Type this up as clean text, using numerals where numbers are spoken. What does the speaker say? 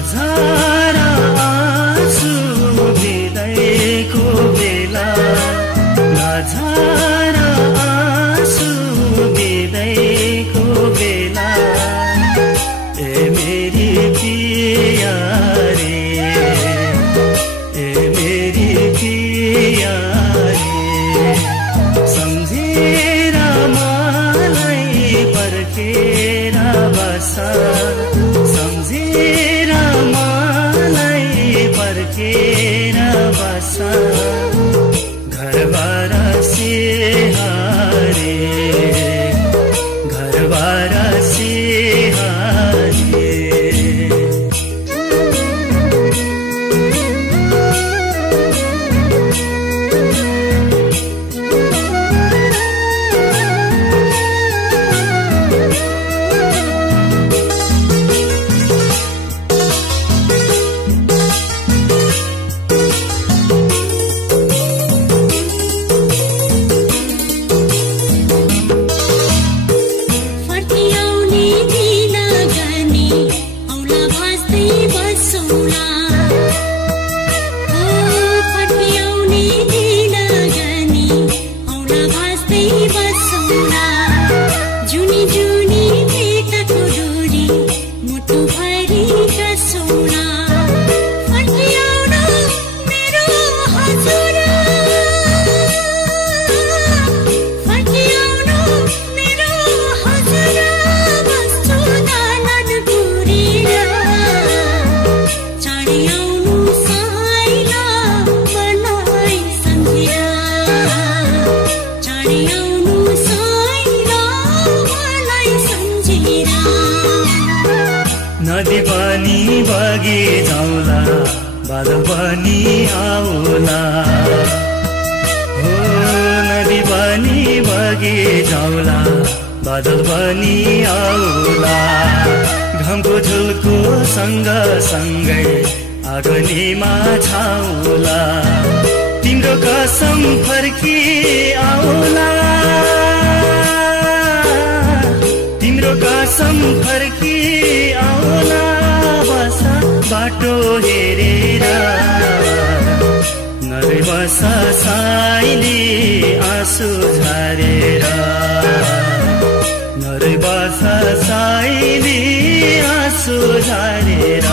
नझार आँसु बिदाईको बेला नझार आँसु बिदाईको बेला ए मेरी पिया रे ए मेरी पिया रे सम्झेर मलाई पर्खेर बसा सम्झेर मलाई पर्खेर बसा घरबार सिहारे घरबार सिहारे नदी पनि बगी जाउला बादल पनि आउला हो नदी पनि बगी जाउला बादल पनि आउला घमको झुल्को सँग सँगै आगनीमा छाउला तिम्रो कसम फर्की आउला तिम्रो कसम फर्की आउला बसा बाटो हेरेर नरै बसा साइली आँसु झारेर नरै बसा साइली आँसु झारेर